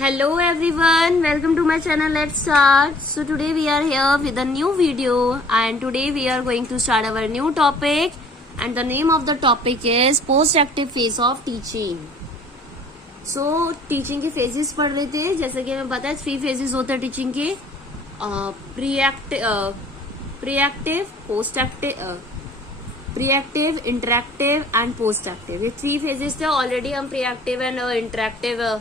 Hello everyone, welcome to my channel. Let's start. So today we are here with a new video and today we are going to start our new topic and the name of the topic is post-active phase of teaching. So teaching के phases पढ़ रहे थे, जैसे कि हमें पता है 3 phases होते हैं teaching के, pre-active, post-active, preactive, interactive and post active, ये 3 फेजेस थे. ऑलरेडी हम preactive and interactive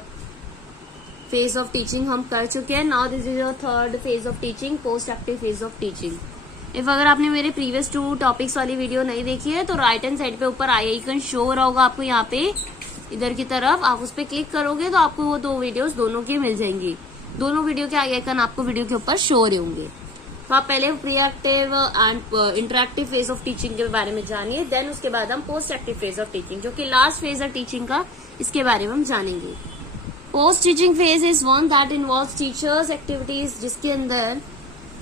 phase of teaching हम कर चुके हैं. Now this is your third phase of teaching, post active phase of teaching. If अगर आपने मेरे प्रीवियस 2 टॉपिक्स वाली वीडियो नहीं देखी है तो राइट हैंड साइड पे ऊपर आई आइकन शो हो रहा होगा आपको, यहाँ पे इधर की तरफ आप उस पर क्लिक करोगे तो आपको वो 2 वीडियोस दोनों की मिल जाएंगी. दोनों वीडियो के आई आइकन आपको वीडियो के ऊपर शो हो रहे होंगे. तो आप पहले preactive and interactive phase of teaching के बारे में जानिए, देन उसके बाद हम post active phase of teaching, जो कि लास्ट फेज है टीचिंग का, इसके बारे में हम जानेंगे. Post teaching phase is one that involves teachers activities, जिसके अंदर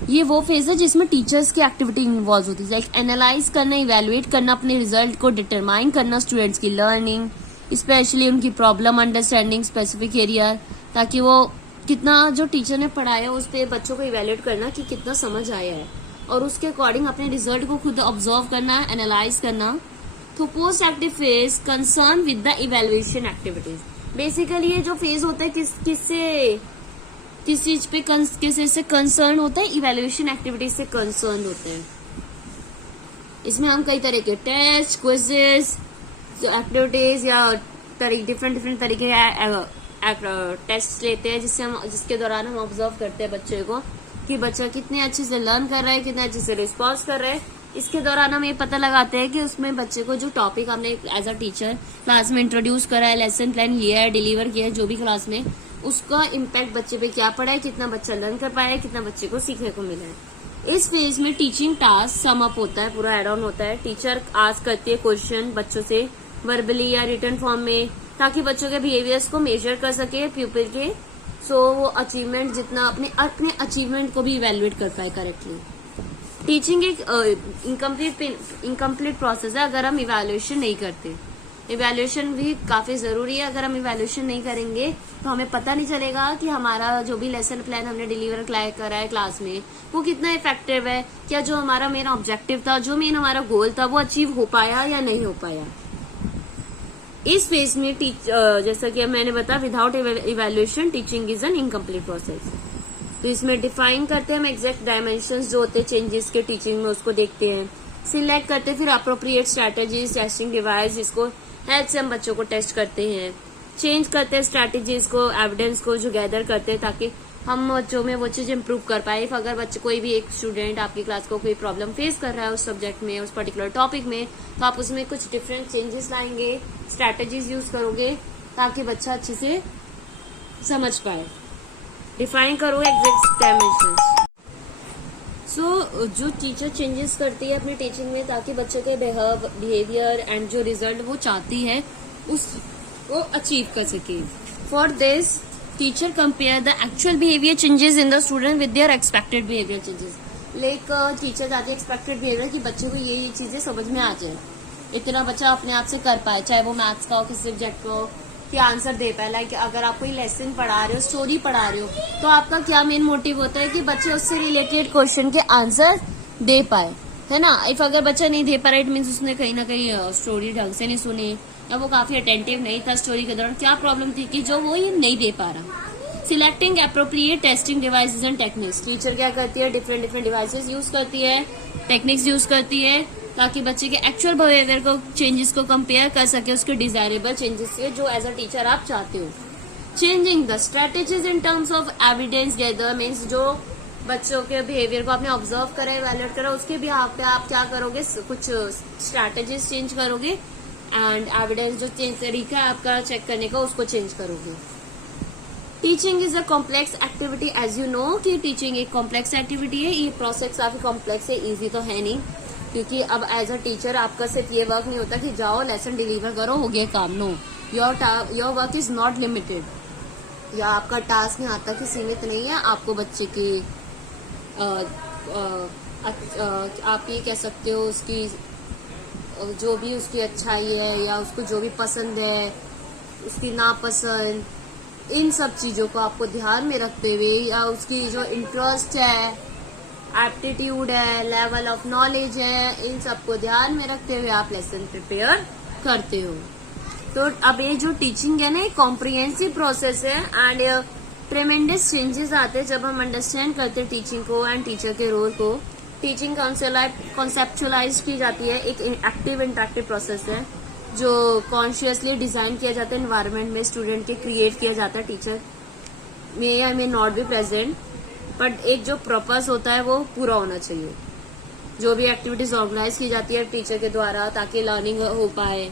ये वो फेज है जिसमें टीचर्स की एक्टिविटी इन्वॉल्व होती है, लाइक एनालाइज करना, इवेलुएट करना, अपने रिजल्ट को डिटरमाइन करना, स्टूडेंट्स की लर्निंग, स्पेशली उनकी प्रॉब्लम अंडरस्टैंडिंग स्पेसिफिक एरिया, ताकि वो कितना जो टीचर ने पढ़ाया उस पर बच्चों को इवेल्युएट करना कि कितना समझ आया है और उसके अकॉर्डिंग अपने रिजल्ट को खुद ऑब्जर्व करना, एनालाइज करना. तो post active phase concern with the evaluation activities. Basically ये जो फेज होता है किस चीज पे किस चीज से कंसर्न होता है, इवेल्युएशन एक्टिविटीज से कंसर्न होते हैं. इसमें हम कई तरह के टेस्ट, क्विजेस, एक्टिविटीज या डिफरेंट तरीके टेस्ट लेते हैं, जिसके दौरान हम ऑब्जर्व करते हैं बच्चे को कि बच्चा कितने अच्छे से लर्न कर रहा है, कितने अच्छे से रिस्पॉन्स कर रहा है. इसके दौरान हम ये पता लगाते हैं कि उसमें बच्चे को जो टॉपिक हमने एज अ टीचर क्लास में इंट्रोड्यूस करा है, लेसन प्लान लिया है, डिलीवर किया है जो भी क्लास में, उसका इम्पैक्ट बच्चे पे क्या पड़ा है, कितना बच्चा लर्न कर पाया है, कितना बच्चे को सीखने को मिला है. इस फेज में टीचिंग टास्क सम अप होता है, पूरा एड ऑन होता है. टीचर आस्क करती है क्वेश्चन बच्चों से वर्बली या रिटन फॉर्म में, ताकि बच्चों के बिहेवियर्स को मेजर कर सके प्यूपिल के, सो वो अचीवमेंट जितना अपने अचीवमेंट को भी इवेल्युएट कर पाए करेक्टली. टीचिंग एक इनकम्प्लीट प्रोसेस है अगर हम इवेल्युएशन नहीं करते. इवेल्युएशन भी काफी जरूरी है. अगर हम इवेल्युएशन नहीं करेंगे तो हमें पता नहीं चलेगा कि हमारा जो भी लेसन प्लान हमने डिलीवर करा है क्लास में वो कितना इफेक्टिव है, क्या जो हमारा मेन ऑब्जेक्टिव था, जो मेन हमारा गोल था, वो अचीव हो पाया या नहीं हो पाया. इस फेज में जैसा कि मैंने बताया, without evaluation teaching is an incomplete process. तो इसमें डिफाइन करते हैं हम एग्जैक्ट डायमेंशंस जो होते हैं चेंजेस के टीचिंग में, उसको देखते हैं, सिलेक्ट करते हैं, फिर अप्रोप्रिएट स्ट्रैटेजीज, टेस्टिंग डिवाइस, जिसको हेल्प से हम बच्चों को टेस्ट करते हैं, चेंज करते हैं स्ट्रैटेजीज को, एविडेंस को जो गैदर करते हैं, ताकि हम बच्चों में वो चीज इम्प्रूव कर पाए. अगर बच्चे कोई भी एक स्टूडेंट आपकी क्लास को कोई प्रॉब्लम फेस कर रहा है उस सब्जेक्ट में, उस पर्टिकुलर टॉपिक में, तो आप उसमें कुछ डिफरेंट चेंजेस लाएंगे, स्ट्रैटेजीज यूज करोगे ताकि बच्चा अच्छे से समझ पाए. डिफाइन करो एग्जैक्ट डायमेंशंस. सो जो टीचर चेंजेस करती है अपनी टीचिंग में ताकि बच्चे के बिहेवियर एंड जो रिजल्ट वो चाहती है उसको अचीव कर सके. For this teacher compare the actual behaviour changes in the student with their expected behaviour changes. Like teacher चाहती है एक्सपेक्टेड बिहेवियर कि बच्चे को ये चीजें समझ में आ जाए, इतना बच्चा अपने आप से कर पाए, चाहे वो मैथ्स का हो, किसी सब्जेक्ट का हो, कि आंसर दे पाए. लाइक अगर आप कोई लेसन पढ़ा रहे हो, स्टोरी पढ़ा रहे हो, तो आपका क्या मेन मोटिव होता है कि बच्चे उससे रिलेटेड क्वेश्चन के आंसर दे पाए, है ना. इफ अगर बच्चा नहीं दे पा रहा, इट मीन्स उसने कहीं ना कहीं स्टोरी ढंग से नहीं सुनी या वो काफी अटेंटिव नहीं था स्टोरी के दौरान. क्या प्रॉब्लम थी कि जो वो ये नहीं दे पा रहा. Selecting appropriate testing devices and techniques. Teacher क्या करती है, डिफरेंट डिवाइसेज यूज करती है, टेक्निक्स यूज करती है, ताकि बच्चे के एक्चुअल बिहेवियर को चेंजेस को कंपेयर कर सके उसके डिजायरेबल चेंजेस से जो एज अ टीचर आप चाहते हो. Changing the strategies in terms of evidence gather means जो बच्चों के बिहेवियर को आपने ऑब्जर्व करा, इवैल्यूएट करा, उसके भी आप क्या करोगे, कुछ स्ट्रैटेजीज चेंज करोगे एंड एविडेंस जो तरीका है आपका चेक करने का उसको चेंज करोगे. Teaching is a complex activity. As you know कि टीचिंग एक कॉम्प्लेक्स एक्टिविटी है. ये प्रोसेस काफी कॉम्प्लेक्स है, इजी तो है नहीं, क्योंकि अब एज अ टीचर आपका सिर्फ ये वर्क नहीं होता कि जाओ लेसन डिलीवर करो, हो गया काम. No, your work is not limited, या आपका टास्क यहाँ तक ही सीमित नहीं है. आपको बच्चे की आप ये कह सकते हो उसकी जो भी उसकी अच्छाई है या उसको जो भी पसंद है, उसकी नापसंद, इन सब चीजों को आपको ध्यान में रखते हुए या उसकी जो इंटरेस्ट है, एप्टीट्यूड है, लेवल ऑफ नॉलेज है, इन सबको ध्यान में रखते हुए आप लेसन प्रिपेयर करते हो। तो अब ये जो टीचिंग है ना, एक कॉम्प्रिहेंसिव प्रोसेस है एंड ट्रेमेंडस चेंजेस आते हैं जब हम अंडरस्टैंड करते हैं टीचिंग को एंड टीचर के रोल को। टीचिंग कॉन्सेप्चुअलाइज की जाती है, एक एक्टिव इंटरेक्टिव प्रोसेस है जो कॉन्शियसली डिजाइन किया जाता है एनवायरनमेंट में, स्टूडेंट के क्रिएट किया जाता है। Teacher may I may not be present, but एक जो पर्पस होता है वो पूरा होना चाहिए। जो भी एक्टिविटीज ऑर्गेनाइज की जाती है टीचर के द्वारा ताकि लर्निंग हो पाए,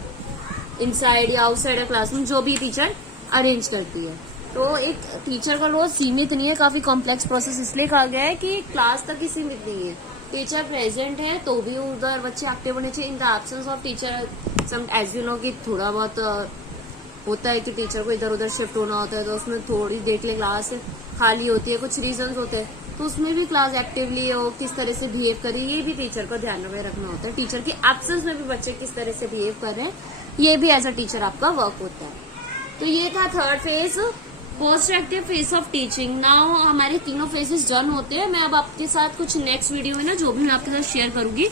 इनसाइड या आउटसाइड क्लासरूम जो भी टीचर अरेंज करती है। तो एक टीचर का रोल सीमित नहीं है, काफी कॉम्प्लेक्स प्रोसेस इसलिए कहा गया है कि क्लास तक ही सीमित नहीं है। टीचर प्रेजेंट है तो भी उधर बच्चे एक्टिव होने चाहिए। In the absence of teacher some as you know कि थोड़ा बहुत होता है कि टीचर को इधर उधर शिफ्ट होना होता है, तो उसमें थोड़ी देर के लिए क्लास खाली होती है, कुछ रीजंस होते हैं, तो उसमें भी क्लास एक्टिवली हो, किस तरह से बिहेव करे, ये भी टीचर को ध्यान में रखना होता है। टीचर की एब्सेंस में भी बच्चे किस तरह से बिहेव कर रहे हैं, ये भी एज अ टीचर आपका वर्क होता है। तो ये था third phase, post active phase of teaching. Now हमारे तीनों फेजेस डन होते हैं। मैं अब आपके साथ कुछ नेक्स्ट वीडियो में ना जो भी मैं आपके साथ शेयर करूंगी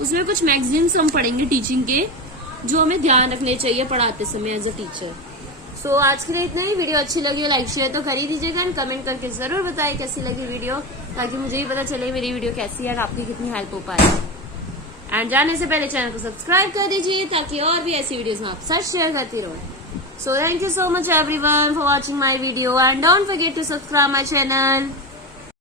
उसमें कुछ मैगजीन्स हम पढ़ेंगे टीचिंग के, जो हमें ध्यान रखने चाहिए पढ़ाते समय एज अ टीचर। सो आज के लिए इतना ही। वीडियो अच्छी लगी हो लाइक शेयर तो कर ही दीजिएगा एंड कमेंट करके जरूर बताइए कैसी लगी वीडियो, ताकि मुझे भी पता चले मेरी वीडियो कैसी है और आपकी कितनी हेल्प हो पाए। एंड जाने से पहले चैनल को सब्सक्राइब कर दीजिए ताकि और भी ऐसी वीडियोस मैं आपके साथ शेयर करती रहूं। So thank you so much everyone for watching my video and don't forget to subscribe my channel.